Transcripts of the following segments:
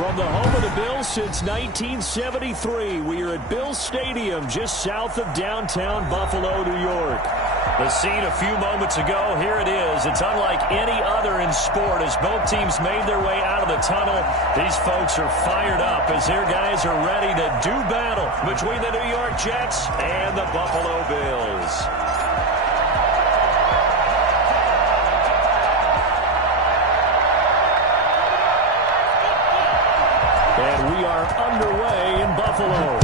From the home of the Bills since 1973, we are at Bills Stadium just south of downtown Buffalo, New York. The scene a few moments ago, here it is. It's unlike any other in sport as both teams made their way out of the tunnel. These folks are fired up as their guys are ready to do battle between the New York Jets and the Buffalo Bills. And we are underway in Buffalo.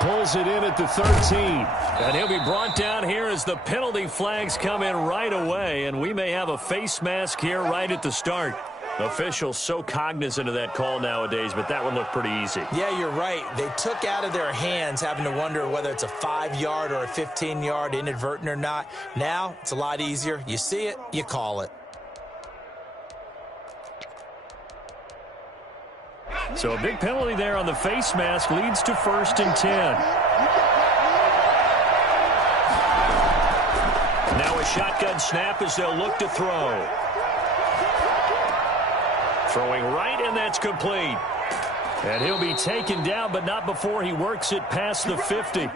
Pulls it in at the 13. And he'll be brought down here as the penalty flags come in right away. And we may have a face mask here right at the start. Officials so cognizant of that call nowadays, but that one looked pretty easy. Yeah, you're right. They took out of their hands having to wonder whether it's a 5-yard or a 15-yard inadvertent or not. Now, it's a lot easier. You see it, you call it. So a big penalty there on the face mask leads to 1st and 10. Now a shotgun snap as they'll look to throw. Throwing right, and that's complete. And he'll be taken down, but not before he works it past the 50.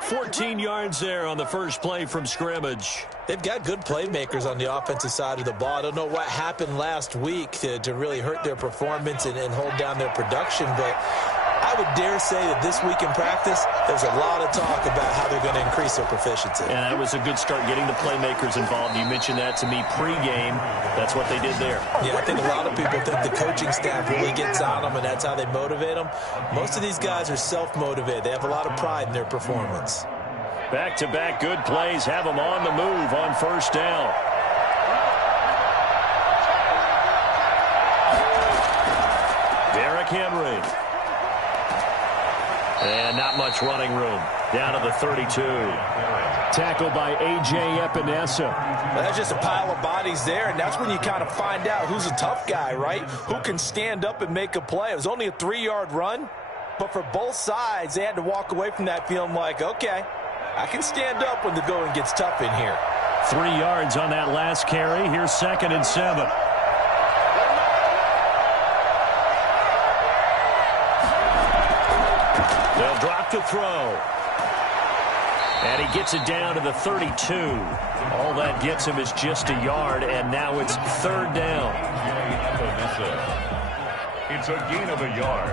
14 yards there on the first play from scrimmage. They've got good playmakers on the offensive side of the ball. I don't know what happened last week to really hurt their performance and hold down their production, but I would dare say that this week in practice, there's a lot of talk about how they're going to increase their proficiency. And that was a good start getting the playmakers involved. You mentioned that to me pregame. That's what they did there. Yeah, I think a lot of people think the coaching staff really gets on them, and that's how they motivate them. Most of these guys are self-motivated. They have a lot of pride in their performance. Back-to-back good plays have them on the move on 1st down. Derrick Henry. And not much running room. Down to the 32. Tackled by A.J. Epinesa. Well, that's just a pile of bodies there, and that's when you kind of find out who's a tough guy, right? Who can stand up and make a play. It was only a 3-yard run, but for both sides, they had to walk away from that feeling like, okay, I can stand up when the going gets tough in here. 3 yards on that last carry. Here's 2nd and 7. They'll drop to throw. And he gets it down to the 32. All that gets him is just a yard, and now it's 3rd down. It's a gain of a yard,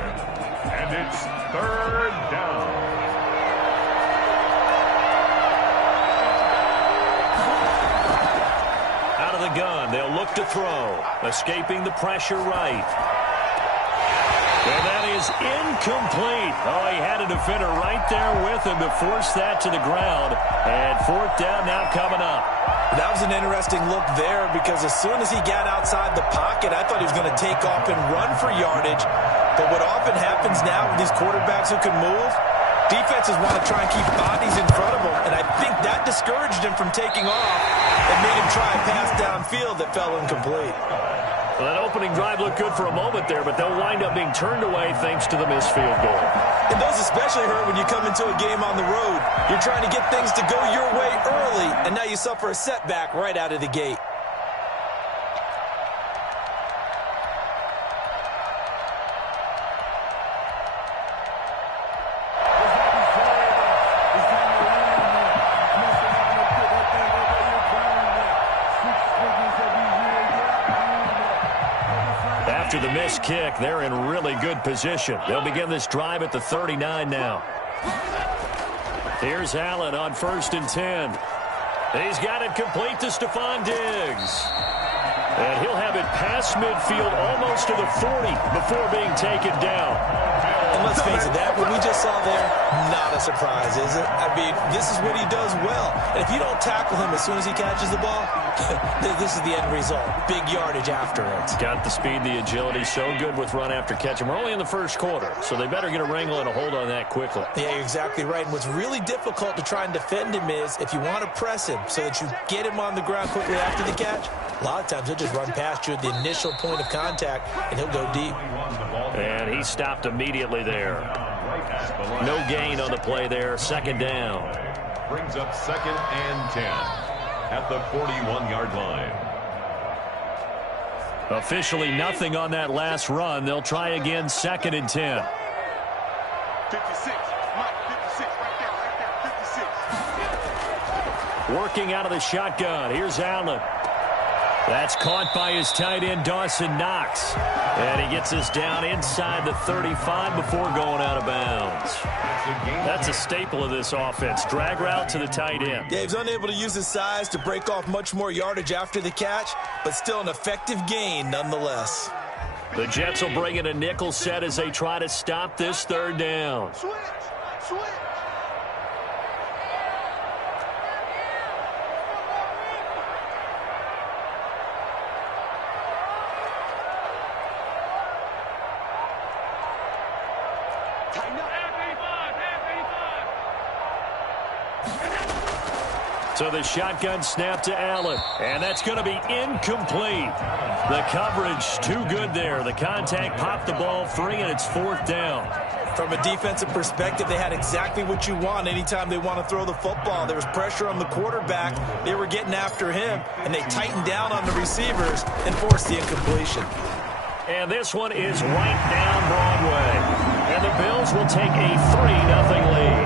and it's 3rd down. Out of the gun, they'll look to throw. Escaping the pressure right. And that is incomplete. Oh, he had a defender right there with him to force that to the ground. And 4th down now coming up. That was an interesting look there because as soon as he got outside the pocket, I thought he was going to take off and run for yardage. But what often happens now with these quarterbacks who can move, defenses want to try and keep bodies in front of them. And I think that discouraged him from taking off and made him try a pass downfield that fell incomplete. Well, that opening drive looked good for a moment there, but they'll wind up being turned away thanks to the missed field goal. And those especially hurt when you come into a game on the road. You're trying to get things to go your way early, and now you suffer a setback right out of the gate. After the missed kick, they're in really good position. They'll begin this drive at the 39 now. Here's Allen on 1st and 10. He's got it complete to Stephon Diggs. And he'll have it past midfield almost to the 40 before being taken down. And let's face it, that what we just saw there, not a surprise, is it? I mean, this is what he does well. And if you don't tackle him as soon as he catches the ball, this is the end result. Big yardage afterwards. Got the speed, the agility, so good with run after catch. And we're only in the 1st quarter, so they better get a wrangle and a hold on that quickly. Yeah, you're exactly right. And what's really difficult to try and defend him is if you want to press him so that you get him on the ground quickly after the catch, a lot of times he'll just run past you at the initial point of contact, and he'll go deep. And he stopped immediately there. No gain on the play there. 2nd down. Brings up 2nd and 10 at the 41-yard line. Officially nothing on that last run. They'll try again, 2nd and 10. 56. Mike, 56. Right there. 56. Working out of the shotgun. Here's Allen. That's caught by his tight end, Dawson Knox. And he gets us down inside the 35 before going out of bounds. That's a staple of this offense. Drag route to the tight end. Yeah, he's unable to use his size to break off much more yardage after the catch, but still an effective gain nonetheless. The Jets will bring in a nickel set as they try to stop this 3rd down. Switch. So the shotgun snap to Allen, and that's going to be incomplete. The coverage too good there. The contact popped the ball free, and it's 4th down. From a defensive perspective, they had exactly what you want anytime they want to throw the football. There was pressure on the quarterback. They were getting after him, and they tightened down on the receivers and forced the incompletion. And this one is right down Broadway. And the Bills will take a 3-0 lead.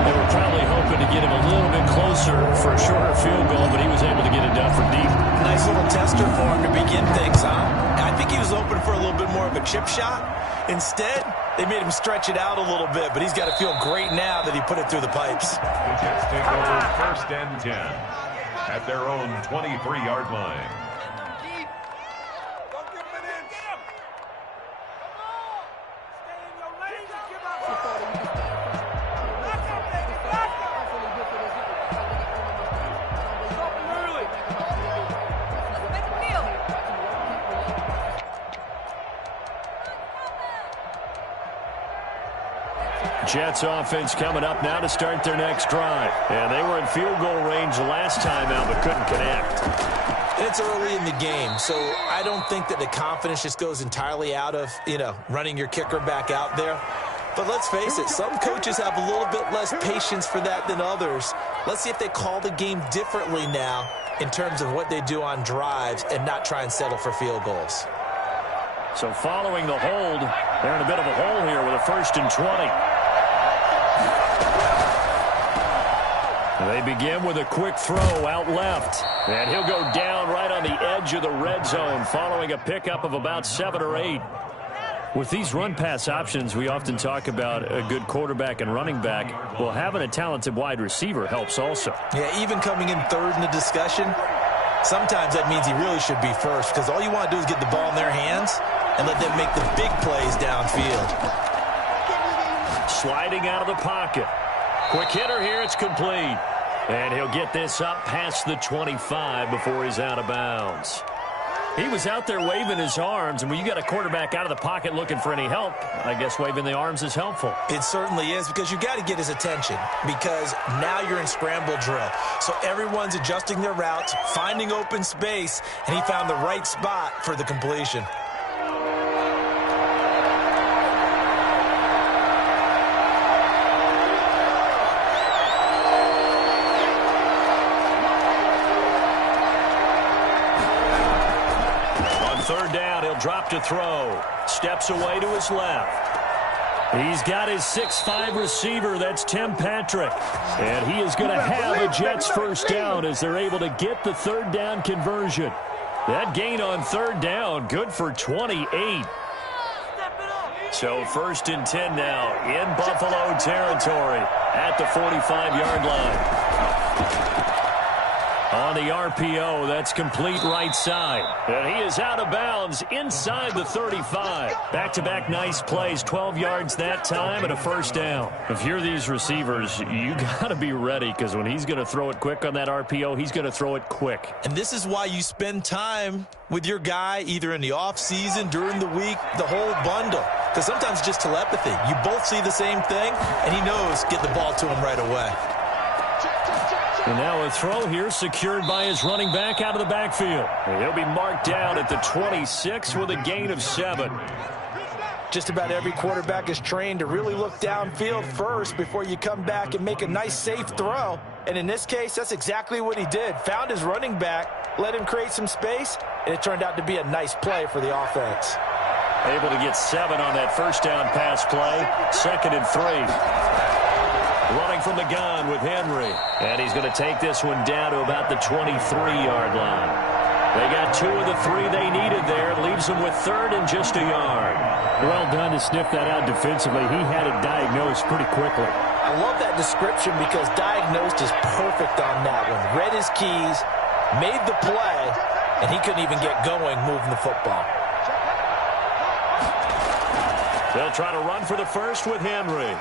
They were probably hoping to get him a little bit closer for a shorter field goal, but he was able to get it done from deep. Nice little tester for him to begin things, huh? I think he was hoping for a little bit more of a chip shot. Instead, they made him stretch it out a little bit, but he's got to feel great now that he put it through the pipes. The Jets take over 1st and 10 at their own 23-yard line. Jets offense coming up now to start their next drive. And they were in field goal range last time out, but couldn't connect. It's early in the game, so I don't think that the confidence just goes entirely out of, running your kicker back out there. But let's face it, some coaches have a little bit less patience for that than others. Let's see if they call the game differently now in terms of what they do on drives and not try and settle for field goals. So following the hold, they're in a bit of a hole here with a 1st and 20. They begin with a quick throw out left. And he'll go down right on the edge of the red zone following a pickup of about 7 or 8. With these run-pass options, we often talk about a good quarterback and running back. Well, having a talented wide receiver helps also. Yeah, even coming in 3rd in the discussion, sometimes that means he really should be first because all you want to do is get the ball in their hands and let them make the big plays downfield. Sliding out of the pocket. Quick hitter here, it's complete. And he'll get this up past the 25 before he's out of bounds. He was out there waving his arms, and when you got a quarterback out of the pocket looking for any help, I guess waving the arms is helpful. It certainly is, because you got to get his attention, because now you're in scramble drill. So everyone's adjusting their routes, finding open space, and he found the right spot for the completion. Third down, he'll drop to throw. Steps away to his left. He's got his 6'5 receiver, that's Tim Patrick. And he is going to have a Jets first down as they're able to get the 3rd down conversion. That gain on 3rd down, good for 28. So 1st and 10 now in Buffalo territory at the 45-yard line. On the RPO, that's complete right side. And he is out of bounds inside the 35. Back-to-back nice plays, 12 yards that time and a first down. If you're these receivers, you got to be ready because when he's going to throw it quick on that RPO, he's going to throw it quick. And this is why you spend time with your guy either in the offseason, during the week, the whole bundle. Because sometimes it's just telepathy. You both see the same thing, and he knows get the ball to him right away. And now a throw here secured by his running back out of the backfield. And he'll be marked down at the 26 with a gain of 7. Just about every quarterback is trained to really look downfield first before you come back and make a nice, safe throw. And in this case, that's exactly what he did. Found his running back, let him create some space, and it turned out to be a nice play for the offense. Able to get 7 on that first down pass play. 2nd and 3. Running from the gun with Henry. And he's going to take this one down to about the 23-yard line. They got 2 of the 3 they needed there. Leaves them with 3rd and just a yard. Well done to sniff that out defensively. He had it diagnosed pretty quickly. I love that description because diagnosed is perfect on that one. Read his keys, made the play, and he couldn't even get going moving the football. They'll try to run for the first with Henry.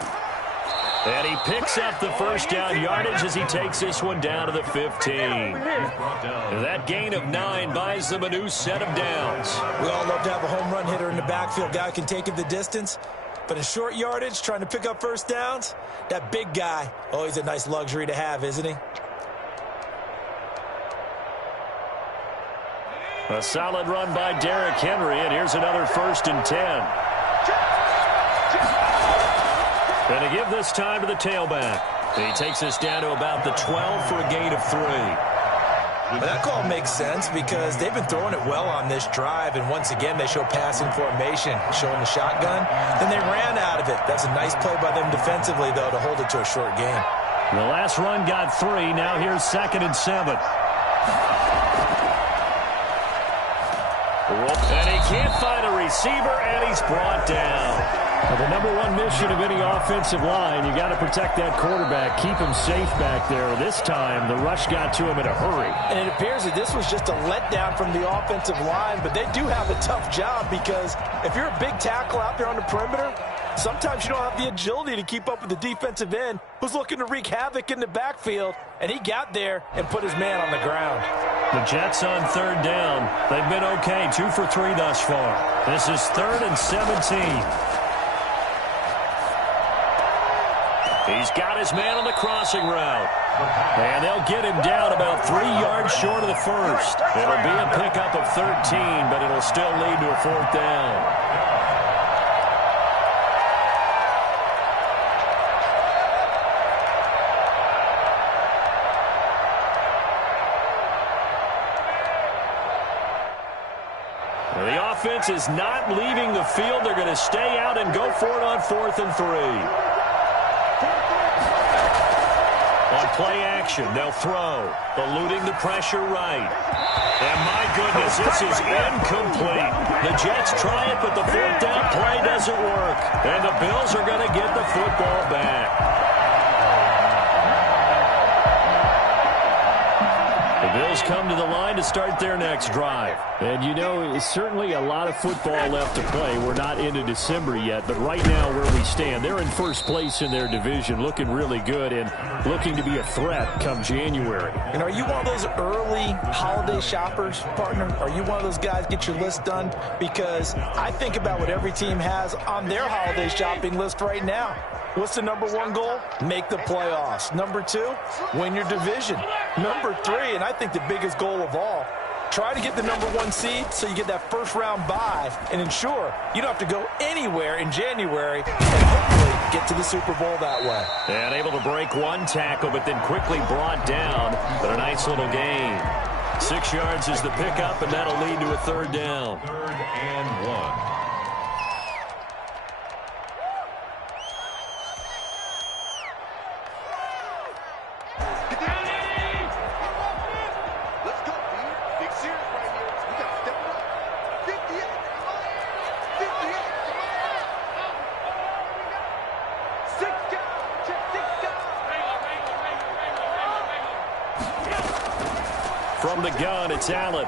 And he picks up the first down yardage as he takes this one down to the 15. That gain of 9 buys them a new set of downs. We all love to have a home run hitter in the backfield. Guy can take it the distance. But in short yardage, trying to pick up first downs, that big guy, always a nice luxury to have, isn't he? A solid run by Derrick Henry, and here's another 1st and 10. Going to give this time to the tailback. He takes us down to about the 12 for a gain of 3. Well, that call makes sense because they've been throwing it well on this drive, and once again they show passing formation, showing the shotgun. Then they ran out of it. That's a nice play by them defensively, though, to hold it to a short gain. The last run got 3. Now here's 2nd and 7. And he can't find a receiver, and he's brought down. Well, the number 1 mission of any offensive line, you got to protect that quarterback, keep him safe back there. This time, the rush got to him in a hurry. And it appears that this was just a letdown from the offensive line, but they do have a tough job because if you're a big tackle out there on the perimeter, sometimes you don't have the agility to keep up with the defensive end who's looking to wreak havoc in the backfield, and he got there and put his man on the ground. The Jets on 3rd down. They've been okay, 2 for 3 thus far. This is 3rd and 17. He's got his man on the crossing route. And they'll get him down about 3 yards short of the first. It'll be a pickup of 13, but it'll still lead to a 4th down. The offense is not leaving the field. They're going to stay out and go for it on 4th and 3. On play action, they'll throw. Eluding the pressure right. And my goodness, this is incomplete. The Jets try it, but the 4th down play doesn't work. And the Bills are going to get the football back. The Bills come to the line to start their next drive. And, you know, it's certainly a lot of football left to play. We're not into December yet, but right now where we stand, they're in first place in their division, looking really good and looking to be a threat come January. And are you one of those early holiday shoppers, partner? Are you one of those guys get your list done? Because I think about what every team has on their holiday shopping list right now. What's the number 1 goal? Make the playoffs. Number 2, win your division. Number 3, and I think the biggest goal of all, try to get the number 1 seed so you get that first-round bye and ensure you don't have to go anywhere in January and hopefully get to the Super Bowl that way. And able to break 1 tackle, but then quickly brought down. But a nice little gain. 6 yards is the pickup, and that'll lead to a 3rd down. 3rd and 1. From the gun, it's Allen.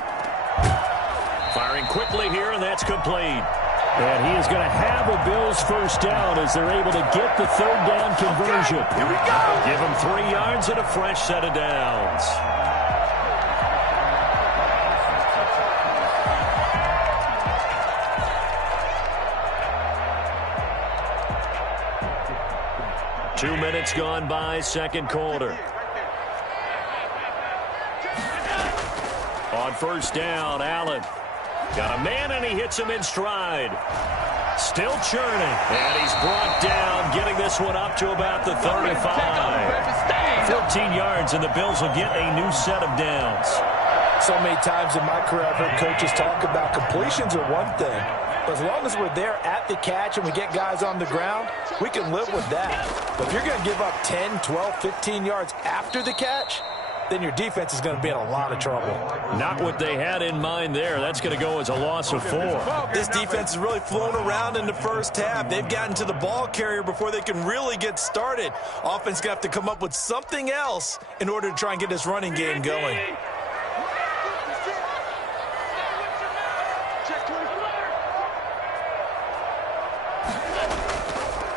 Firing quickly here, and that's complete. And he is going to have a Bills first down as they're able to get the 3rd down conversion. Okay, here we go. Give him 3 yards and a fresh set of downs. Two minutes gone by, 2nd quarter. On 1st down, Allen. Got a man, and he hits him in stride. Still churning. And he's brought down, getting this one up to about the 35. 14 yards, and the Bills will get a new set of downs. So many times in my career, I've heard coaches talk about completions are one thing. But as long as we're there at the catch and we get guys on the ground, we can live with that. But if you're going to give up 10, 12, 15 yards after the catch, then your defense is going to be in a lot of trouble. Not what they had in mind there. That's going to go as a loss of 4. This defense has really flown around in the first half. They've gotten to the ball carrier before they can really get started. Offense going to have to come up with something else in order to try and get this running game going.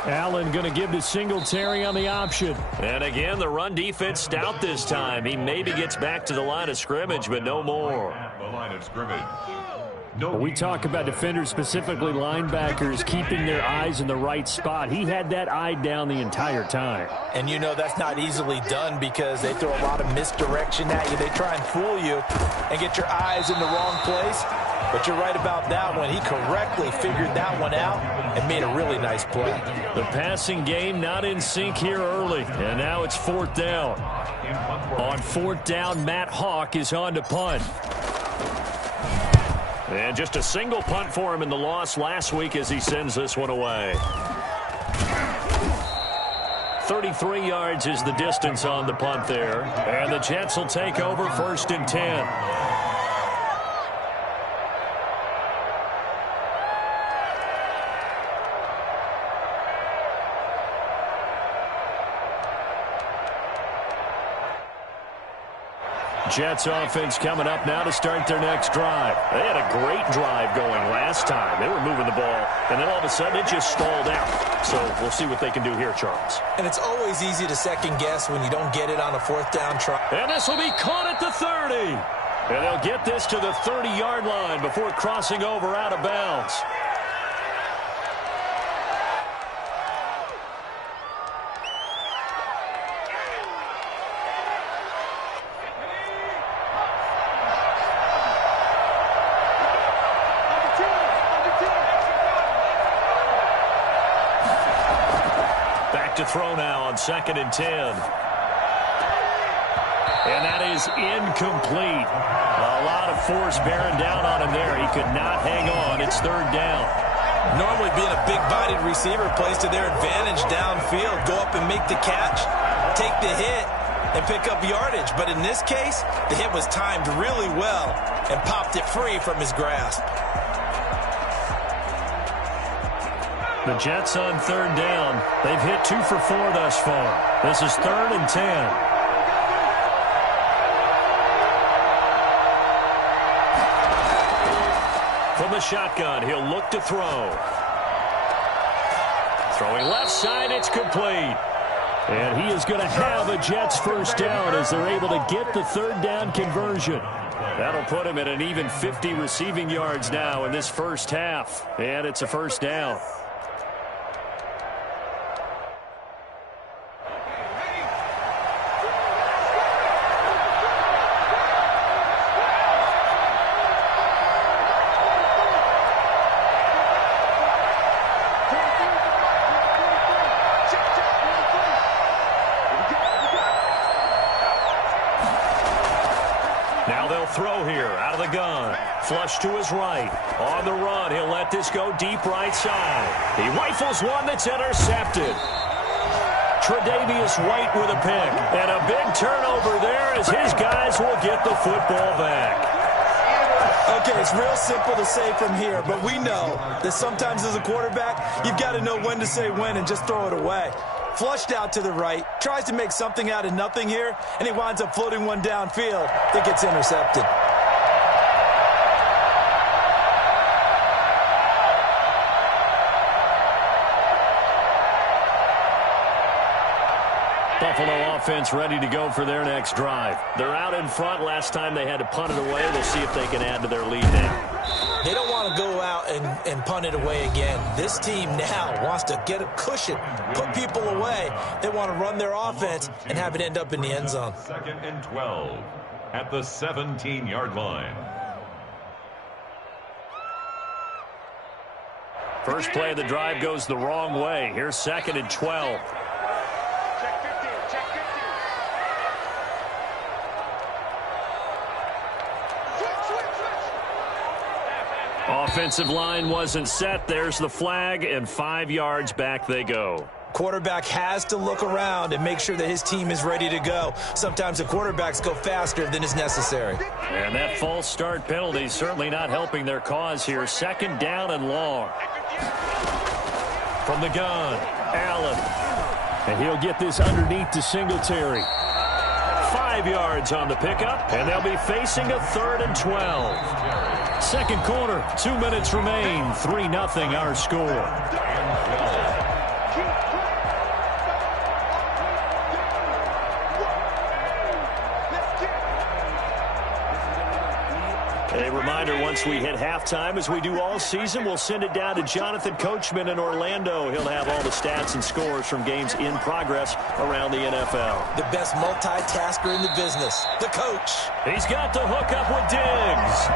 Allen going to give to Singletary on the option. And again, the run defense stout this time. He maybe gets back to the line of scrimmage, but no more. The line of scrimmage. We talk about defenders, specifically linebackers, keeping their eyes in the right spot. He had that eye down the entire time. And you know that's not easily done because they throw a lot of misdirection at you. They try and fool you and get your eyes in the wrong place. But you're right about that one. He correctly figured that one out and made a really nice play. The passing game not in sync here early. And now it's 4th down. On 4th down, Matt Hawk is on to punt. And just a single punt for him in the loss last week as he sends this one away. 33 yards is the distance on the punt there. And the Jets will take over 1st and 10. Jets offense coming up now to start their next drive. They had a great drive going last time. They were moving the ball, and then all of a sudden it just stalled out. So we'll see what they can do here, Charles. And it's always easy to second guess when you don't get it on a 4th down try. And this will be caught at the 30. And they'll get this to the 30-yard line before crossing over out of bounds. To throw now on 2nd and 10. And that is incomplete. A lot of force bearing down on him there. He could not hang on. It's 3rd down. Normally being a big-bodied receiver plays to their advantage downfield. Go up and make the catch, take the hit, and pick up yardage. But in this case, the hit was timed really well and popped it free from his grasp. The Jets on 3rd down. They've hit 2 for 4 thus far. This is 3rd and 10. From the shotgun, he'll look to throw. Throwing left side, it's complete. And he is going to have a Jets 1st down as they're able to get the 3rd down conversion. That'll put him at an even 50 receiving yards now in this first half. And it's a 1st down. Throw here out of the gun. Flush to his right. On the run, he'll let this go deep right side. He rifles one that's intercepted. Tre'Davious White with a pick. And a big turnover there as his guys will get the football back. Okay, it's real simple to say from here, but we know that sometimes as a quarterback, you've got to know when to say when and just throw it away. Flushed out to the right, tries to make something out of nothing here, and he winds up floating one downfield that gets intercepted. Buffalo offense ready to go for their next drive. They're out in front. Last time they had to punt it away. We'll see if they can add to their lead now. They don't want to go out and punt it away again. This team now wants to get a cushion, put people away. They want to run their offense and have it end up in the end zone. 2nd and 12 at the 17-yard line. First play of the drive goes the wrong way. Here's 2nd and 12. Check 15. Check 15. Switch. Offensive line wasn't set. There's the flag, and 5 yards back they go. Quarterback has to look around and make sure that his team is ready to go. Sometimes the quarterbacks go faster than is necessary. And that false start penalty certainly not helping their cause here. 2nd down and long. From the gun, Allen. And he'll get this underneath to Singletary. 5 yards on the pickup, and they'll be facing a 3rd and 12. Second quarter, 2 minutes remain. 3-0 our score. A reminder, once we hit halftime, as we do all season, we'll send it down to Jonathan Coachman in Orlando. He'll have all the stats and scores from games in progress around the NFL. The best multitasker in the business, the coach. He's got the hook up with Diggs.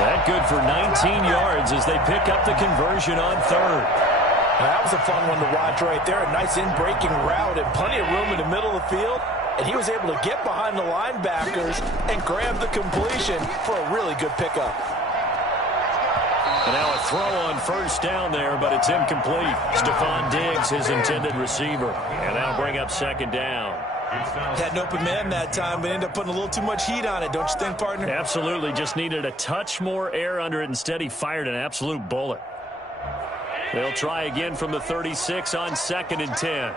That good for 19 yards as they pick up the conversion on 3rd. That was a fun one to watch right there. A nice in-breaking route and plenty of room in the middle of the field. And he was able to get behind the linebackers and grab the completion for a really good pickup. And now a throw on 1st down there, but it's incomplete. Stephon Diggs, his intended receiver. And that'll bring up 2nd down. Had an open man that time, but ended up putting a little too much heat on it, don't you think, partner? Absolutely. Just needed a touch more air under it. Instead, he fired an absolute bullet. They'll try again from the 36 on 2nd and 10.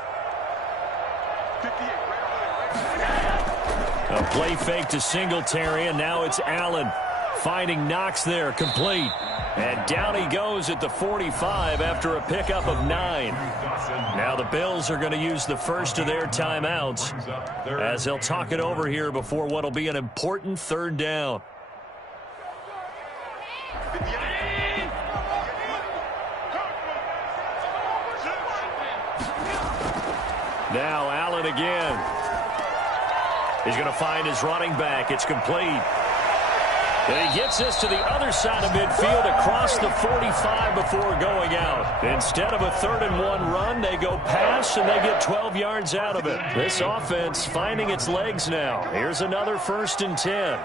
A play fake to Singletary, and now it's Allen finding Knox there, complete. And down he goes at the 45 after a pickup of 9. Now the Bills are going to use the first of their timeouts as they'll talk it over here before what will be an important 3rd down. Now Allen again. He's going to find his running back. It's complete. And he gets this to the other side of midfield across the 45 before going out. Instead of a 3rd and 1 run, they go pass, and they get 12 yards out of it. This offense finding its legs now. Here's another 1st and 10.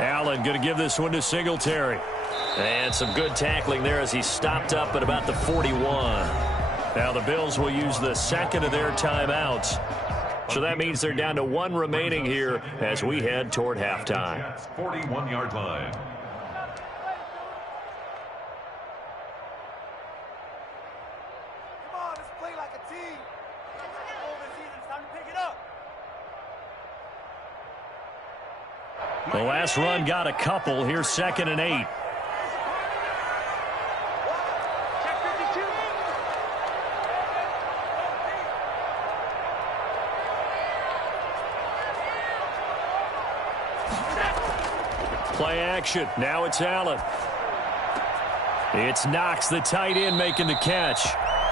Allen going to give this one to Singletary. And some good tackling there as he stopped up at about the 41. Now the Bills will use the 2nd of their timeouts. So that means they're down to 1 remaining here as we head toward halftime. 41-yard line. Come on, let's play like a team. It's time to pick it up. The last run got a couple. Here's 2nd and 8. Play action. Now it's Allen. It's Knox, the tight end, making the catch.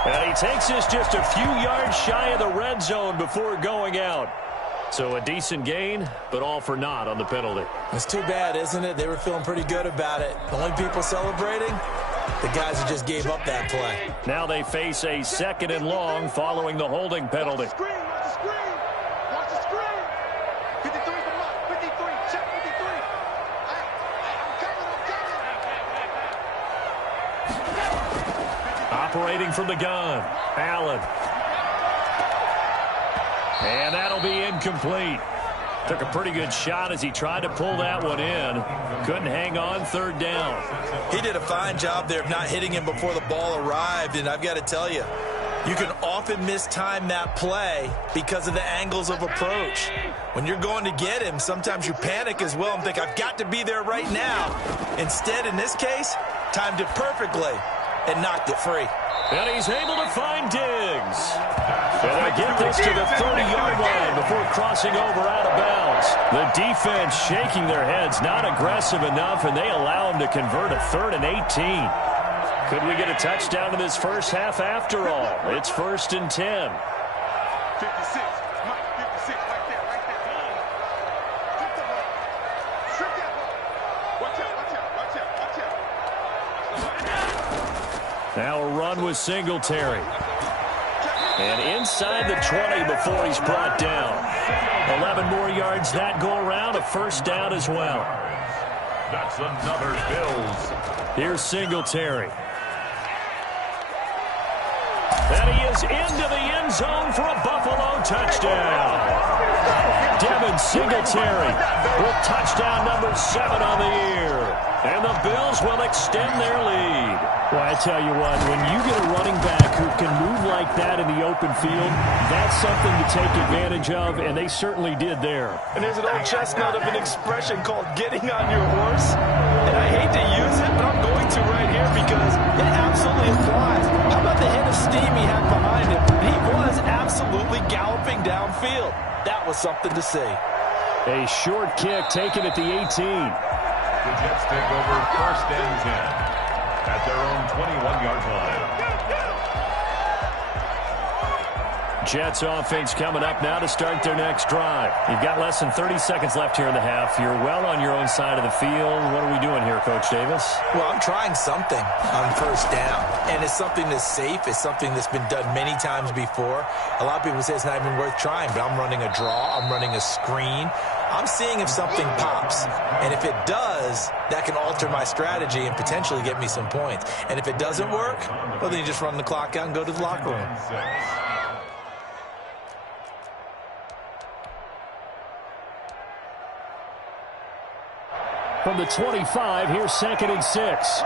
And he takes this just a few yards shy of the red zone before going out. So a decent gain, but all for naught on the penalty. It's too bad, isn't it? They were feeling pretty good about it. The only people celebrating, the guys who just gave up that play. Now they face a 2nd and long following the holding penalty. Watch the screen. Watch the screen. 53 for Mike. 53. Check 53. I'm coming. Operating from the gun, Allen. And that'll be incomplete. Took a pretty good shot as he tried to pull that one in. Couldn't hang on 3rd down. He did a fine job there of not hitting him before the ball arrived, and I've got to tell you, you can often mistime that play because of the angles of approach. When you're going to get him, sometimes you panic as well and think, I've got to be there right now. Instead, in this case, timed it perfectly and knocked it free. And he's able to find Diggs. And they get this to the 30-yard line before crossing over out of bounds. The defense shaking their heads, not aggressive enough, and they allow him to convert a 3rd and 18. Could we get a touchdown in this first half after all? It's 1st and 10. 56. Mike, 56. Right there. with Singletary. And inside the 20 before he's brought down. 11 more yards that go around, a first down as well. That's another Bills. Here's Singletary. And he is into the end zone for a Buffalo touchdown. Devin Singletary with touchdown number 7 on the year. And the Bills will extend their lead. Well, I tell you what, when you get a running back who can move like that in the open field, that's something to take advantage of, and they certainly did there. And there's an old chestnut of an expression called getting on your horse. And I hate to use it, but I'm going to right here because it absolutely applies. How about the head of steam he had behind him? He was absolutely galloping downfield. That was something to see. A short kick taken at the 18. The Jets take over first and 10 at their own 21-yard line. Jets offense coming up now to start their next drive. You've got less than 30 seconds left here in the half. You're well on your own side of the field. What are we doing here, Coach Davis? Well, I'm trying something on first down, and it's something that's safe. It's something that's been done many times before. A lot of people say it's not even worth trying, but I'm running a draw. I'm running a screen. I'm seeing if something pops, and if it does, that can alter my strategy and potentially get me some points. And if it doesn't work, well, then you just run the clock out and go to the locker room. From the 25, here's 2nd and 6.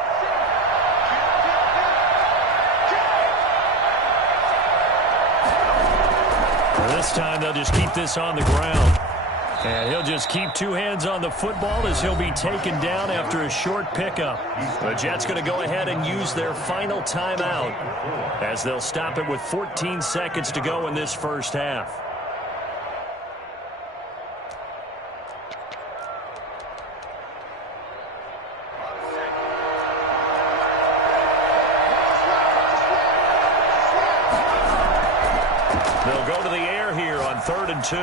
This time they'll just keep this on the ground. And he'll just keep 2 hands on the football as he'll be taken down after a short pickup. The Jets going to go ahead and use their final timeout as they'll stop it with 14 seconds to go in this first half. They'll go to the air here on 3rd and 2.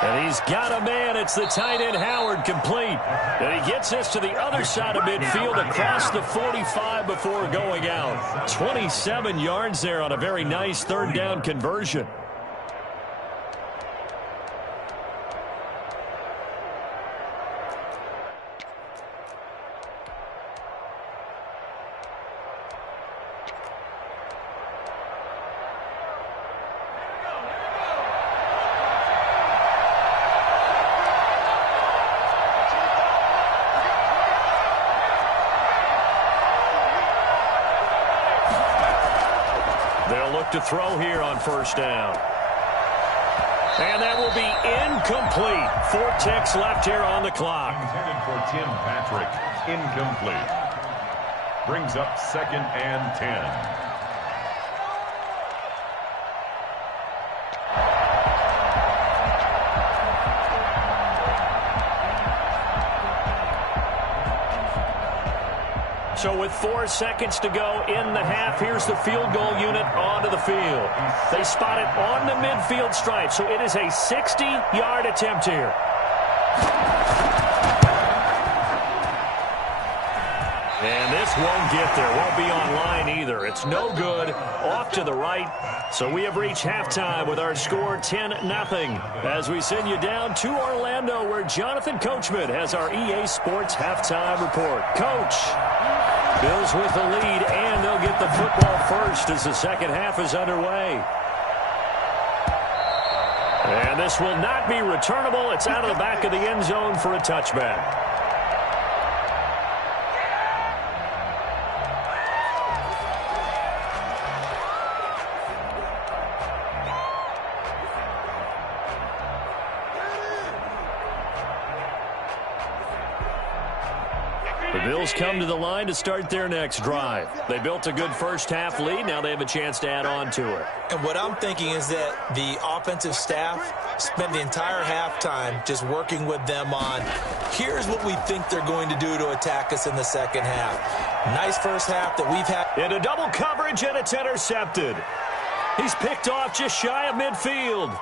And he's got a man. It's the tight end Howard, complete. And he gets this to the other side of midfield across the 45 before going out. 27 yards there on a very nice 3rd down conversion. To throw here on first down. And that will be incomplete. 4 ticks left here on the clock. Intended for Tim Patrick. Incomplete. Brings up 2nd and 10. So with 4 seconds to go in the half, here's the field goal unit onto the field. They spot it on the midfield stripe, so it is a 60-yard attempt here. And this won't get there. Won't be on line either. It's no good. Off to the right. So we have reached halftime with our score 10-0 as we send you down to Orlando where Jonathan Coachman has our EA Sports halftime report. Coach, Bills with the lead, and they'll get the football first as the second half is underway. And this will not be returnable. It's out of the back of the end zone for a touchback. The Bills come to the line to start their next drive. They built a good first half lead. Now they have a chance to add on to it. And what I'm thinking is that the offensive staff spent the entire halftime just working with them on, here's what we think they're going to do to attack us in the second half. Nice first half that we've had. Into double coverage, and it's intercepted. He's picked off just shy of midfield.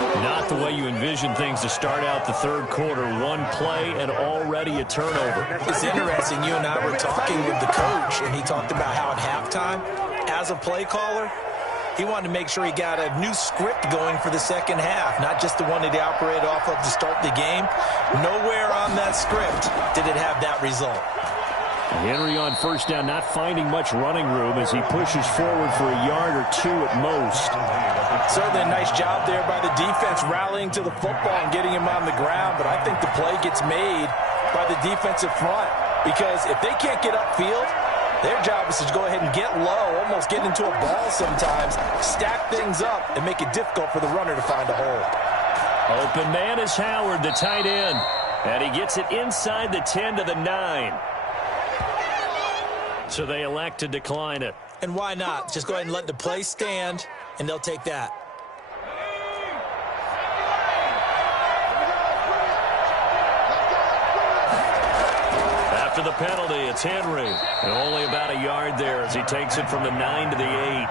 Not the way you envision things to start out the third quarter. One play and already a turnover. It's interesting. You and I were talking with the coach, and he talked about how at halftime, as a play caller, he wanted to make sure he got a new script going for the second half, not just the one that he operated off of to start the game. Nowhere on that script did it have that result. Henry on first down, not finding much running room as he pushes forward for a yard or two at most. Certainly a nice job there by the defense rallying to the football and getting him on the ground, but I think the play gets made by the defensive front because if they can't get upfield, their job is to go ahead and get low, almost get into a ball sometimes, stack things up, and make it difficult for the runner to find a hole. Open man is Howard, the tight end, and he gets it inside the 10 to the 9. So they elect to decline it. And why not? Just go ahead and let the play stand, and they'll take that. After the penalty, it's Henry. And only about a yard there as he takes it from the 9 to the 8.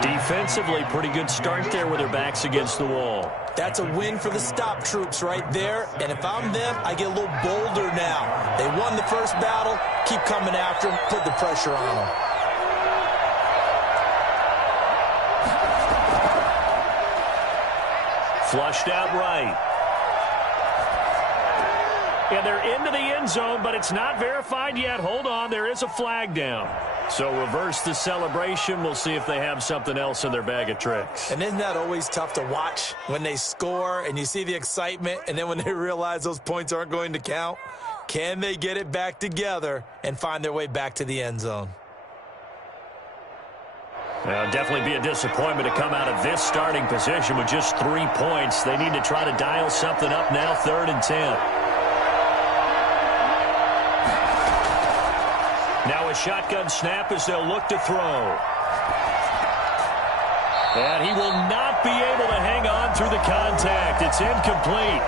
Defensively, pretty good start there with their backs against the wall. That's a win for the stop troops right there. And if I'm them, I get a little bolder now. They won the first battle. Keep coming after them. Put the pressure on them. Flushed out right. And they're into the end zone, but it's not verified yet. Hold on, there is a flag down. So reverse the celebration. We'll see if they have something else in their bag of tricks. And isn't that always tough to watch when they score and you see the excitement, and then when they realize those points aren't going to count? Can they get it back together and find their way back to the end zone? Well, definitely be a disappointment to come out of this starting position with just 3 points. They need to try to dial something up now, 3rd and 10. Now a shotgun snap as they'll look to throw. And he will not be able to hang on through the contact. It's incomplete.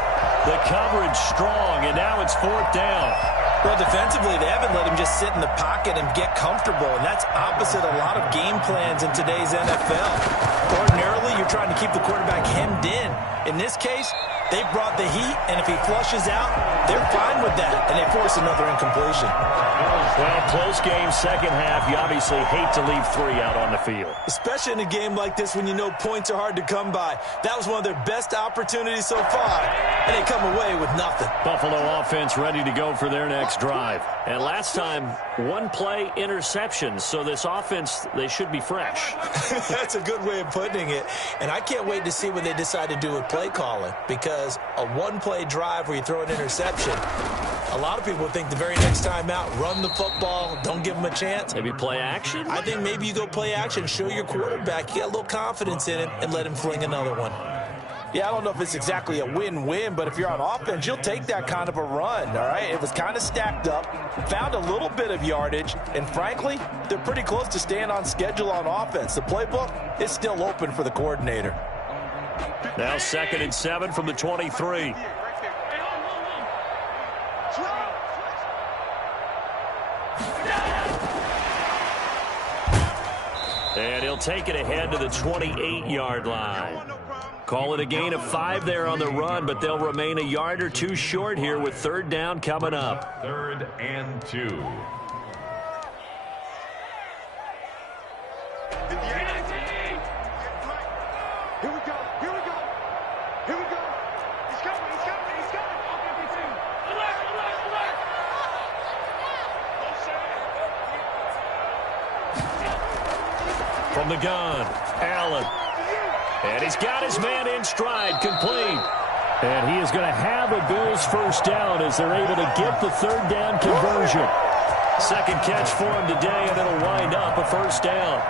The coverage strong, and now it's 4th down. Well, defensively, they haven't let him just sit in the pocket and get comfortable, and that's opposite a lot of game plans in today's NFL. Ordinarily, you're trying to keep the quarterback hemmed in. In this case, they brought the heat, and if he flushes out, they're fine with that, and they force another incompletion. Well, close game, second half. You obviously hate to leave 3 out on the field. Especially in a game like this when you know points are hard to come by. That was one of their best opportunities so far, and they come away with nothing. Buffalo offense ready to go for their next drive. And last time, 1 play interception, so this offense, they should be fresh. That's a good way of putting it. And I can't wait to see what they decide to do with play calling, because a 1-play drive where you throw an interception, a lot of people think the very next time out, run the football, don't give them a chance. Maybe play action? I think maybe you go play action, show your quarterback you got a little confidence in him, and let him fling another one. Yeah, I don't know if it's exactly a win-win, but if you're on offense, you'll take that kind of a run, all right? It was kind of stacked up, found a little bit of yardage, and frankly, they're pretty close to staying on schedule on offense. The playbook is still open for the coordinator. Now 2nd and 7 from the 23. And he'll take it ahead to the 28-yard line. Call it a gain of 5 there on the run, but they'll remain a yard or 2 short here with 3rd down coming up. 3rd and 2. Here we go. Here we go. Here we go. He's coming. He's coming. He's coming. From the gun, Allen. And he's got his man in stride, complete. And he is going to have a Bills first down as they're able to get the 3rd down conversion. Second catch for him today, and it'll wind up a first down.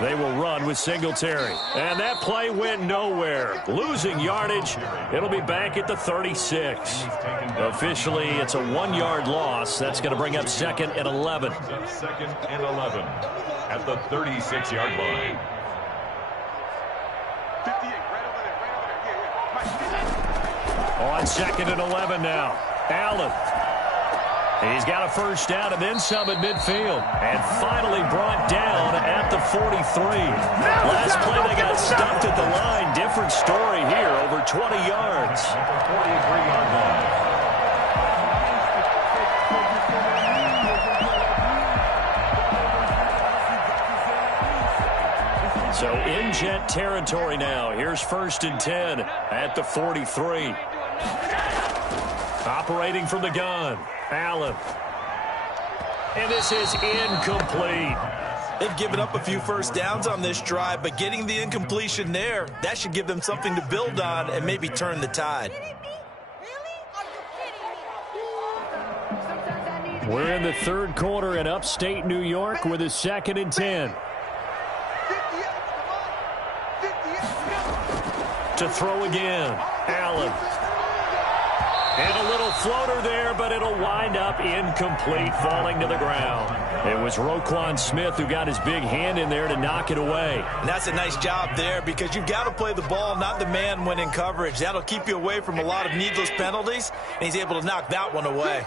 They will run with Singletary. And that play went nowhere. Losing yardage. It'll be back at the 36. Officially, it's a 1-yard loss. That's going to bring up 2nd and 11. 2nd and 11 at the 36-yard line. 58, right over there. Yeah. On 2nd and 11 now. Allen. He's got a first down and then some at midfield. And finally brought down at the 43. Last play they got stuffed at the line. Different story here, over 20 yards. At the 43-yard line. So in Jet territory now. Here's 1st and 10 at the 43. Operating from the gun, Allen. And this is incomplete. They've given up a few first downs on this drive, but getting the incompletion there, that should give them something to build on and maybe turn the tide. We're in the third quarter in upstate New York with a 2nd and 10. To throw again, Allen. And a little floater there, but it'll wind up incomplete, falling to the ground. It was Roquan Smith who got his big hand in there to knock it away. And that's a nice job there because you've got to play the ball, not the man when in coverage. That'll keep you away from a lot of needless penalties, and he's able to knock that one away.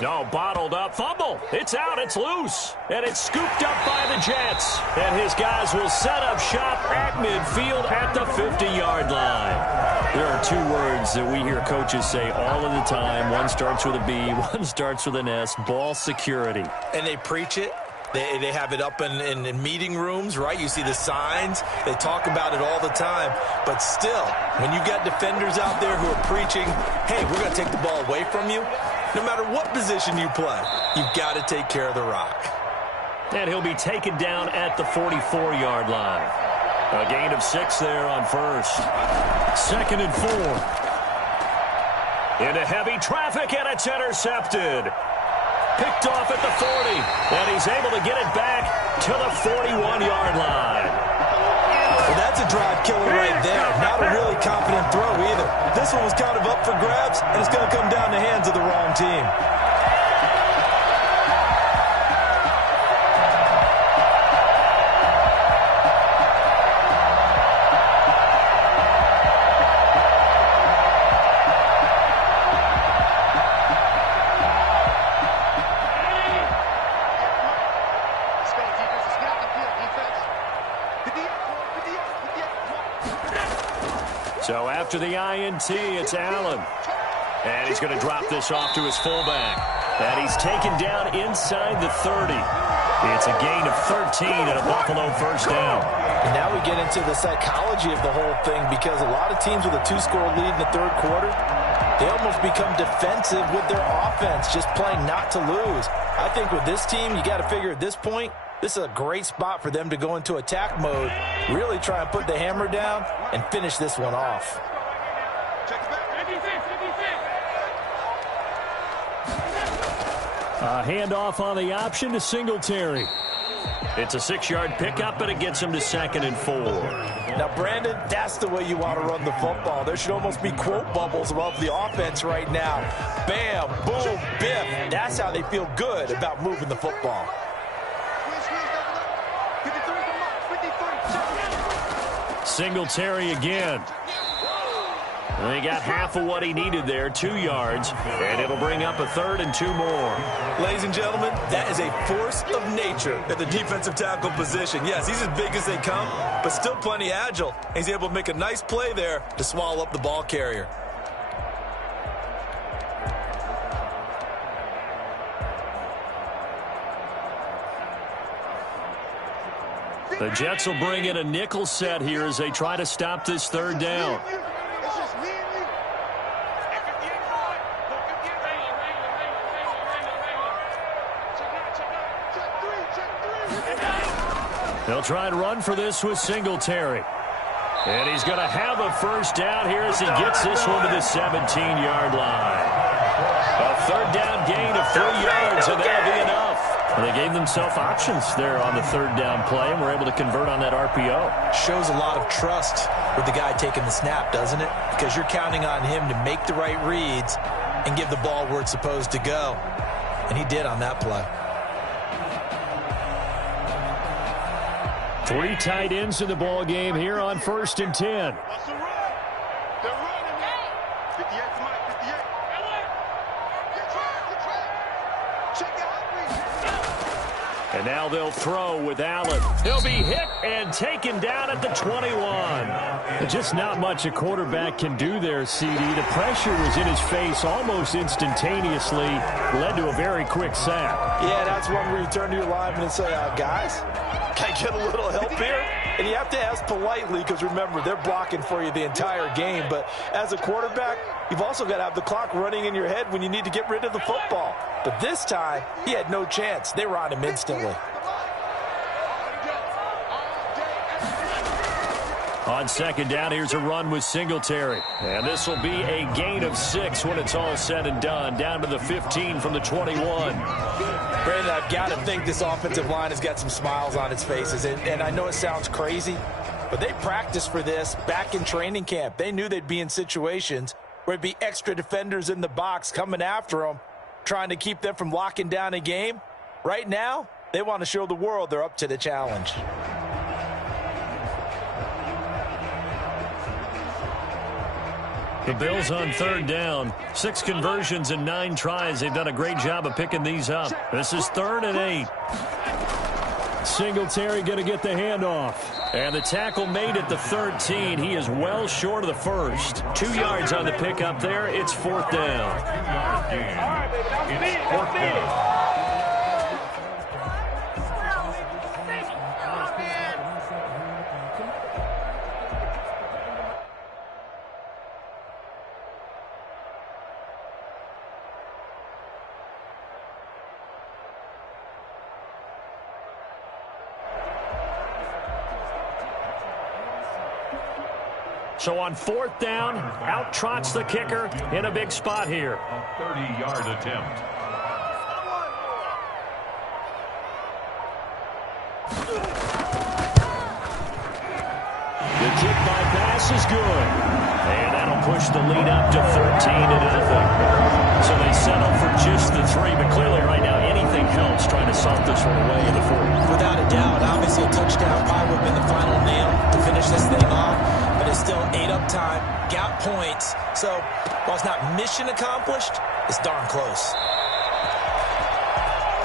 No, bottled up. Fumble. It's out. It's loose. And it's scooped up by the Jets. And his guys will set up shop at midfield at the 50-yard line. There are 2 words that we hear coaches say all of the time. One starts with a B, one starts with an S. Ball security. And they preach it. They have it up in meeting rooms, right? You see the signs. They talk about it all the time. But still, when you got defenders out there who are preaching, hey, we're going to take the ball away from you, no matter what position you play, you've got to take care of the rock. And he'll be taken down at the 44-yard line. A gain of 6 there on first. 2nd and 4. Into heavy traffic, and it's intercepted. Picked off at the 40, and he's able to get it back to the 41-yard line. Well, that's a drive killer right there. Not a really confident throw either. This one was kind of up for grabs, and it's going to come down the hands of the wrong team. So after the INT, it's Allen. And he's going to drop this off to his fullback. And he's taken down inside the 30. It's a gain of 13 and a Buffalo first down. And now we get into the psychology of the whole thing because a lot of teams with a 2-score lead in the third quarter, they almost become defensive with their offense, just playing not to lose. I think with this team, you got to figure at this point, this is a great spot for them to go into attack mode, really try and put the hammer down and finish this one off. A handoff on the option to Singletary. It's a 6-yard pickup, and it gets him to 2nd and 4. Now, Brandon, that's the way you want to run the football. There should almost be quote bubbles above the offense right now. Bam, boom, biff. That's how they feel good about moving the football. Singletary again. And he got half of what he needed there, 2 yards, and it'll bring up a 3rd and 2 more. Ladies and gentlemen, that is a force of nature at the defensive tackle position. Yes, he's as big as they come, but still plenty agile. He's able to make a nice play there to swallow up the ball carrier. The Jets will bring in a nickel set here as they try to stop this 3rd down. They'll try and run for this with Singletary. And he's going to have a first down here as he gets this one to the 17-yard line. A 3rd down gain of 3 yards, and that'll be enough. Well, they gave themselves options there on the 3rd down play, and were able to convert on that RPO. Shows a lot of trust with the guy taking the snap, doesn't it? Because you're counting on him to make the right reads and give the ball where it's supposed to go. And he did on that play. Three tight ends in the ball game here on 1st and 10. What's the run? They're running now. 58 to Mike, 58. Get track. Check it out, And now they'll throw with Allen. He'll be hit and taken down at the 21. Just not much a quarterback can do there, CD. The pressure was in his face almost instantaneously. Led to a very quick sack. Yeah, that's one where you turn to your lineman and say, guys, can I get a little help here? And you have to ask politely because, remember, they're blocking for you the entire game. But as a quarterback, you've also got to have the clock running in your head when you need to get rid of the football. But this time, he had no chance. They were on him instantly. On 2nd down, here's a run with Singletary. And this will be a gain of 6 when it's all said and done. Down to the 15 from the 21. Brandon, I've got to think this offensive line has got some smiles on its faces. And I know it sounds crazy, but they practiced for this back in training camp. They knew they'd be in situations where it'd be extra defenders in the box coming after them, trying to keep them from locking down a game. Right now, they want to show the world they're up to the challenge. The Bills on 3rd down. 6 conversions and 9 tries. They've done a great job of picking these up. This is 3rd and 8. Singletary going to get the handoff. And the tackle made at the 13. He is well short of the first. 2 yards on the pickup there. It's 4th down. It's 4th down. So on 4th down, out trots the kicker in a big spot here. A 30-yard attempt. The kick by pass is good. And that'll push the lead up to 13-0. So they settle for just the 3, but clearly right now anything helps trying to salt this one away in the 4th. Without a doubt, obviously a touchdown probably would have been the final nail to finish this thing off. But it's still 8 up time, got points. So while it's not mission accomplished, it's darn close.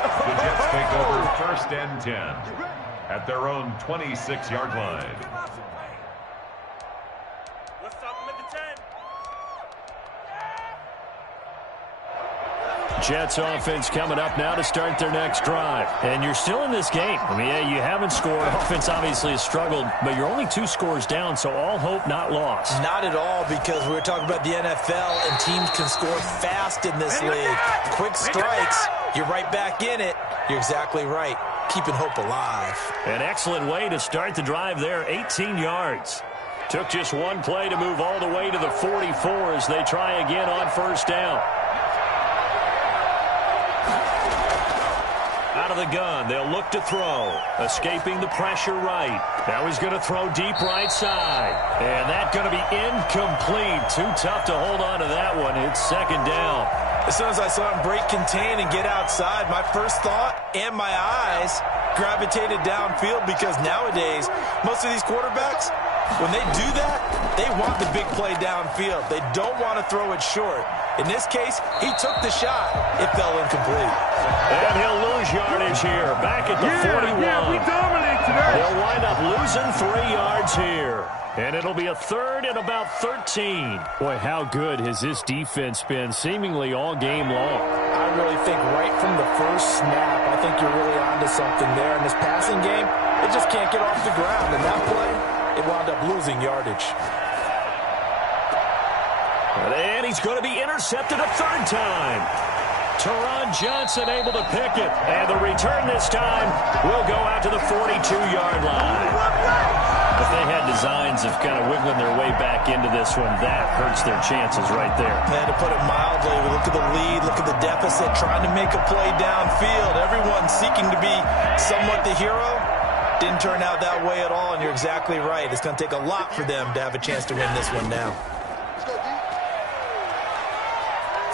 The Jets take over 1st and 10 at their own 26-yard line. Let's stop him at the 10. Jets offense coming up now to start their next drive. And you're still in this game. I mean, yeah, you haven't scored. Offense obviously has struggled, but you're only 2 scores down, so all hope not lost. Not at all, because we were talking about the NFL, and teams can score fast in this league. Quick strikes, you're right back in it. You're exactly right. Keeping hope alive. An excellent way to start the drive there, 18 yards. Took just one play to move all the way to the 44 as they try again on 1st down. Out of the gun, they'll look to throw. Escaping the pressure right. Now he's going to throw deep right side. And that's going to be incomplete. Too tough to hold on to that one. It's 2nd down. As soon as I saw him break contain and get outside, my first thought and my eyes gravitated downfield, because nowadays, most of these quarterbacks, when they do that, they want the big play downfield. They don't want to throw it short. In this case, he took the shot. It fell incomplete. And he'll lose yardage here. Back at the 41. Yeah, we dominate today. They'll wind up losing 3 yards here. And it'll be a 3rd and about 13. Boy, how good has this defense been seemingly all game long? I really think right from the first snap, I think you're really onto something there. In this passing game, it just can't get off the ground. And that play, it wound up losing yardage. And he's going to be intercepted a 3rd time. Teron Johnson able to pick it. And the return this time will go out to the 42-yard line. If they had designs of kind of wiggling their way back into this one, that hurts their chances right there. And to put it mildly, look at the lead, look at the deficit, trying to make a play downfield. Everyone seeking to be somewhat the hero. Didn't turn out that way at all, and you're exactly right. It's going to take a lot for them to have a chance to win this one now.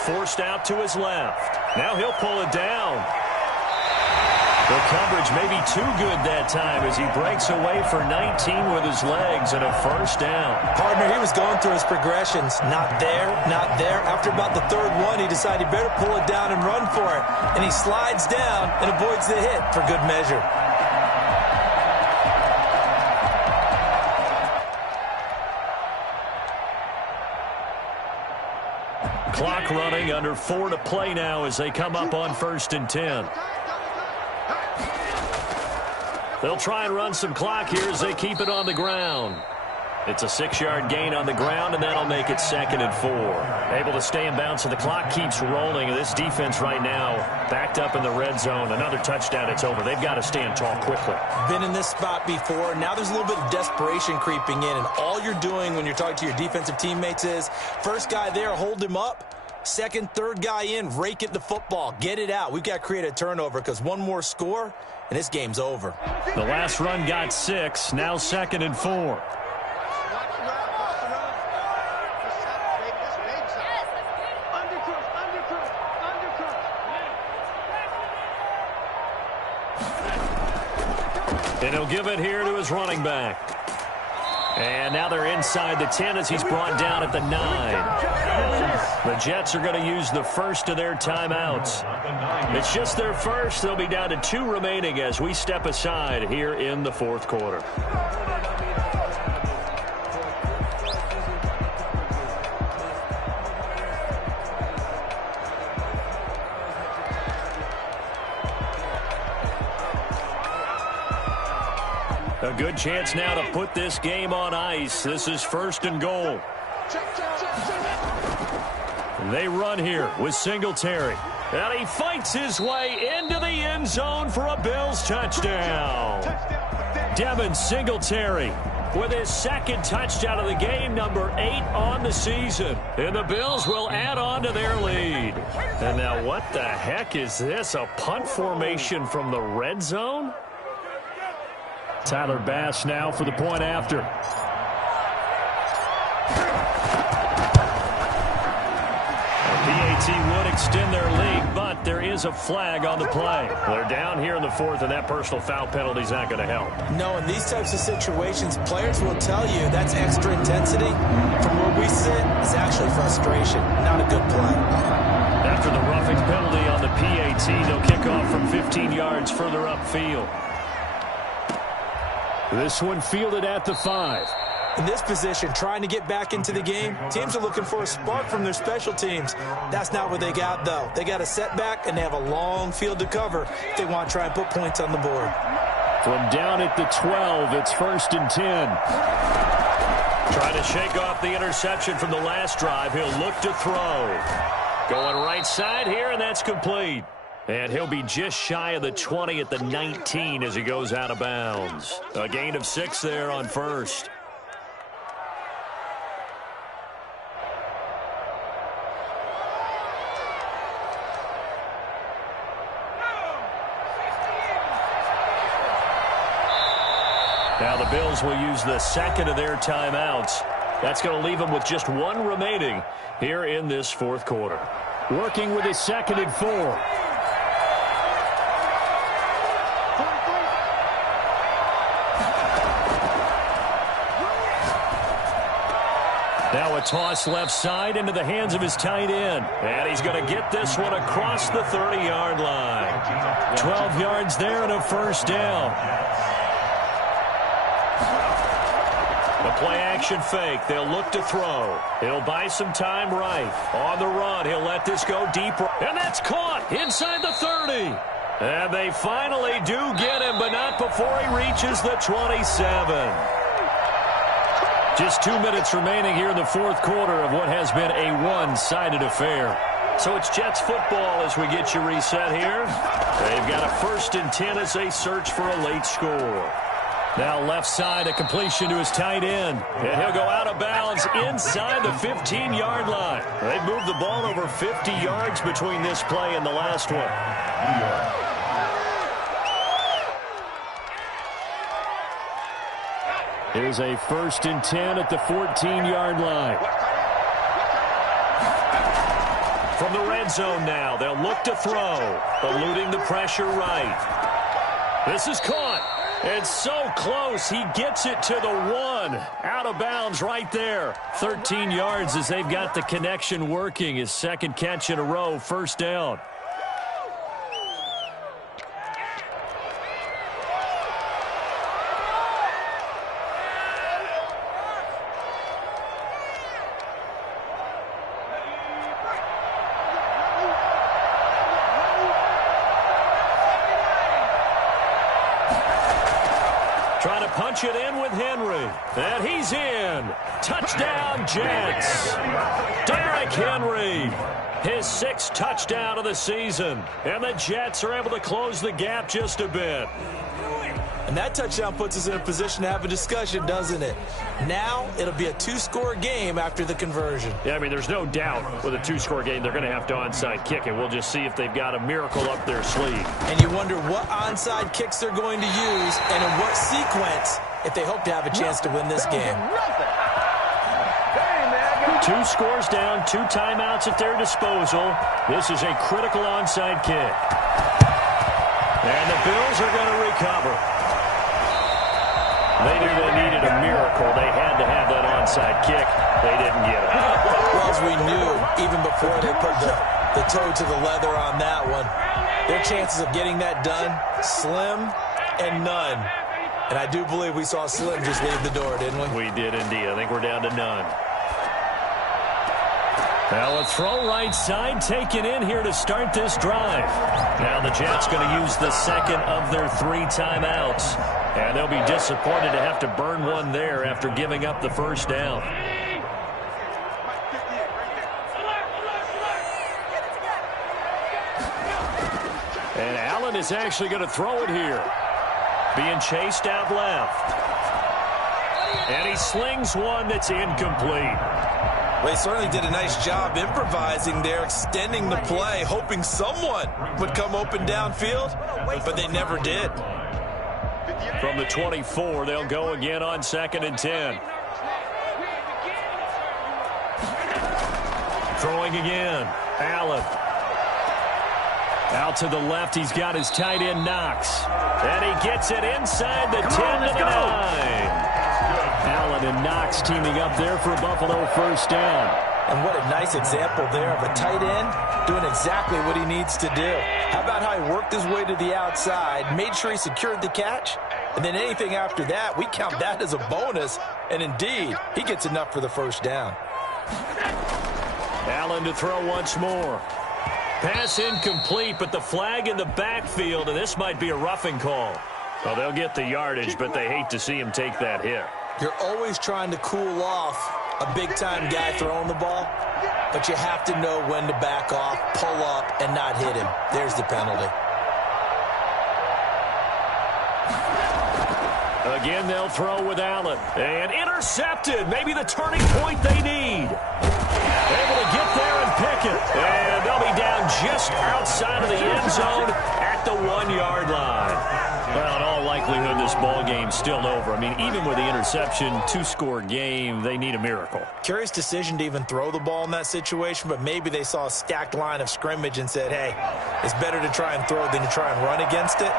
Forced out to his left. Now he'll pull it down. The coverage may be too good that time as he breaks away for 19 with his legs and a first down. Partner, he was going through his progressions. Not there, not there. After about the third one, he decided he better pull it down and run for it. And he slides down and avoids the hit for good measure. Clock running, under 4 to play now as they come up on 1st and 10. They'll try and run some clock here as they keep it on the ground. It's a 6-yard gain on the ground, and that'll make it 2nd and 4. Able to stay in bounds, so the clock keeps rolling. This defense right now backed up in the red zone. Another touchdown, it's over. They've got to stand tall quickly. Been in this spot before. Now there's a little bit of desperation creeping in, and all you're doing when you're talking to your defensive teammates is, first guy there, hold him up. Second, third guy in, rake it the football. Get it out. We've got to create a turnover because one more score, and this game's over. The last run got 6. Now 2nd and 4. And he'll give it here to his running back. And now they're inside the 10 as he's brought down at the 9. The Jets are going to use the first of their timeouts. It's just their first. They'll be down to 2 remaining as we step aside here in the 4th quarter. A good chance now to put this game on ice. This is 1st and goal. They run here with Singletary. And he fights his way into the end zone for a Bills touchdown. Devin Singletary with his 2nd touchdown of the game, number 8 on the season. And the Bills will add on to their lead. And now what the heck is this? A punt formation from the red zone? Tyler Bass now for the point after. The PAT would extend their lead, but there is a flag on the play. They're down here in the 4th, and that personal foul penalty is not going to help. No, in these types of situations, players will tell you that's extra intensity. From where we sit, it's actually frustration, not a good play. After the roughing penalty on the PAT, they'll kick off from 15 yards further upfield. This one fielded at the 5. In this position, trying to get back into the game, teams are looking for a spark from their special teams. That's not what they got, though. They got a setback, and they have a long field to cover if they want to try and put points on the board. From down at the 12, it's 1st and 10. Trying to shake off the interception from the last drive. He'll look to throw. Going right side here, and that's complete. And he'll be just shy of the 20 at the 19 as he goes out of bounds. A gain of 6 there on 1st. Now the Bills will use the 2nd of their timeouts. That's going to leave them with just 1 remaining here in this 4th quarter. Working with his 2nd and 4. Now a toss left side into the hands of his tight end. And he's going to get this one across the 30-yard line. 12 yards there and a first down. The play-action fake. They'll look to throw. He'll buy some time right. On the run, he'll let this go deeper. And that's caught inside the 30. And they finally do get him, but not before he reaches the 27. Just 2 minutes remaining here in the 4th quarter of what has been a one-sided affair. So it's Jets football as we get you reset here. They've got a 1st and 10 as they search for a late score. Now left side, a completion to his tight end. And he'll go out of bounds inside the 15-yard line. They've moved the ball over 50 yards between this play and the last one. Here's a 1st and 10 at the 14-yard line. From the red zone now, they'll look to throw, eluding the pressure right. This is caught. It's so close. He gets it to the 1. Out of bounds right there. 13 yards as they've got the connection working. His second catch in a row, first down. Trying to punch it in with Henry. And he's in. Touchdown, Jets. Derrick Henry, his 6th touchdown of the season. And the Jets are able to close the gap just a bit. And that touchdown puts us in a position to have a discussion, doesn't it? Now it'll be a 2-score game after the conversion. Yeah, I mean, there's no doubt with a 2-score game they're going to have to onside kick it. We'll just see if they've got a miracle up their sleeve. And you wonder what onside kicks they're going to use and in what sequence if they hope to have a chance to win this game. 2 scores down, 2 timeouts at their disposal. This is a critical onside kick. And the Bills are going to recover. They knew they needed a miracle. They had to have that onside kick. They didn't get it. Well, as we knew, even before they put the toe to the leather on that one, their chances of getting that done, slim and none. And I do believe we saw Slim just leave the door, didn't we? We did indeed. I think we're down to none. Well, a throw right side taken in here to start this drive. Now the Jets going to use the second of their 3 timeouts. And they'll be disappointed to have to burn one there after giving up the first down. And Allen is actually going to throw it here. Being chased out left. And he slings one that's incomplete. Well, he certainly did a nice job improvising there, extending the play, hoping someone would come open downfield, but they never did. From the 24, they'll go again on 2nd and 10. Throwing again. Allen. Out to the left, he's got his tight end, Knox. And he gets it inside the 10 to the 9. Allen and Knox teaming up there for Buffalo first down. And what a nice example there of a tight end doing exactly what he needs to do. How about how he worked his way to the outside, made sure he secured the catch, and then anything after that, we count that as a bonus. And indeed, he gets enough for the first down. Allen to throw once more. Pass incomplete, but the flag in the backfield, and this might be a roughing call. Well, they'll get the yardage, but they hate to see him take that hit. You're always trying to cool off a big-time guy throwing the ball, but you have to know when to back off, pull up, and not hit him. There's the penalty. Again, they'll throw with Allen. And intercepted. Maybe the turning point they need. Able to get there and pick it. And they'll be down just outside of the end zone at the 1-yard line. Well, in all likelihood, this ball game's still over. I mean, even with the interception, 2-score game, they need a miracle. Curious decision to even throw the ball in that situation, but maybe they saw a stacked line of scrimmage and said, hey, it's better to try and throw than to try and run against it.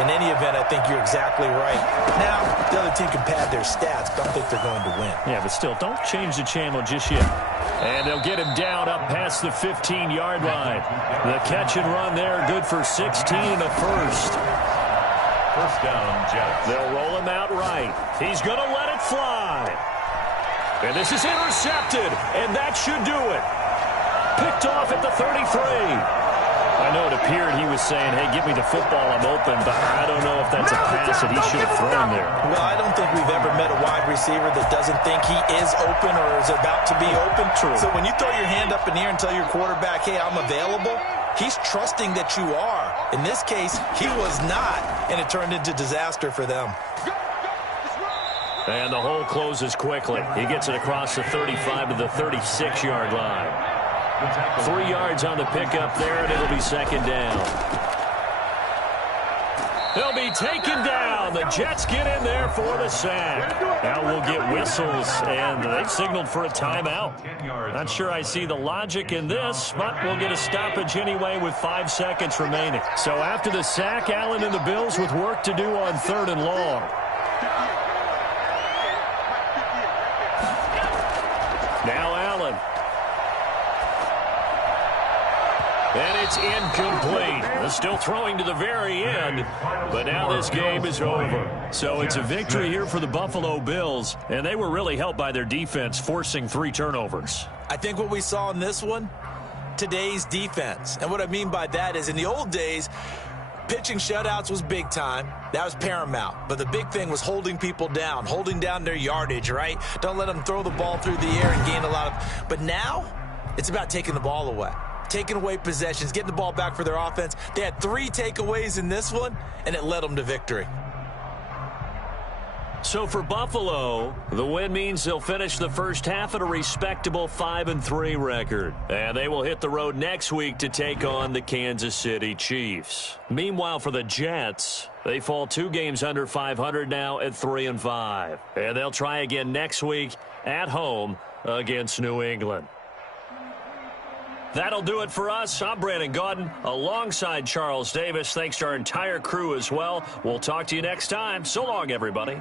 In any event, I think you're exactly right. Now, the other team can pad their stats, but I don't think they're going to win. Yeah, but still, don't change the channel just yet. And they'll get him down up past the 15-yard line. The catch and run there, good for 16 and a first. First down, Jets. They'll roll him out right. He's going to let it fly. And this is intercepted, and that should do it. Picked off at the 33. I know it appeared he was saying, hey, give me the football, I'm open, but I don't know if that's a pass that he should have thrown there. Well, I don't think we've ever met a wide receiver that doesn't think he is open or is about to be open. True. So when you throw your hand up in the air and tell your quarterback, hey, I'm available, he's trusting that you are. In this case, he was not, and it turned into disaster for them. And the hole closes quickly. He gets it across the 35 to the 36-yard line. 3 yards on the pickup there, and it'll be second down. They'll be taken down. The Jets get in there for the sack. Now we'll get whistles, and they've signaled for a timeout. Not sure I see the logic in this, but we'll get a stoppage anyway with 5 seconds remaining. So after the sack, Allen and the Bills with work to do on 3rd and long. Now Allen. And it's incomplete. They're still throwing to the very end, but now this game is over. So it's a victory here for the Buffalo Bills, and they were really helped by their defense, forcing 3 turnovers. I think what we saw in this one, today's defense. And what I mean by that is in the old days, pitching shutouts was big time. That was paramount. But the big thing was holding people down, holding down their yardage, right? Don't let them throw the ball through the air and gain a lot of... But now, it's about taking the ball away. Taking away possessions, getting the ball back for their offense. They had 3 takeaways in this one, and it led them to victory. So for Buffalo, the win means they'll finish the first half at a respectable 5-3 record. And they will hit the road next week to take on the Kansas City Chiefs. Meanwhile, for the Jets, they fall 2 games under 500 now at 3-5. And they'll try again next week at home against New England. That'll do it for us. I'm Brandon Gaudin alongside Charles Davis. Thanks to our entire crew as well. We'll talk to you next time. So long, everybody.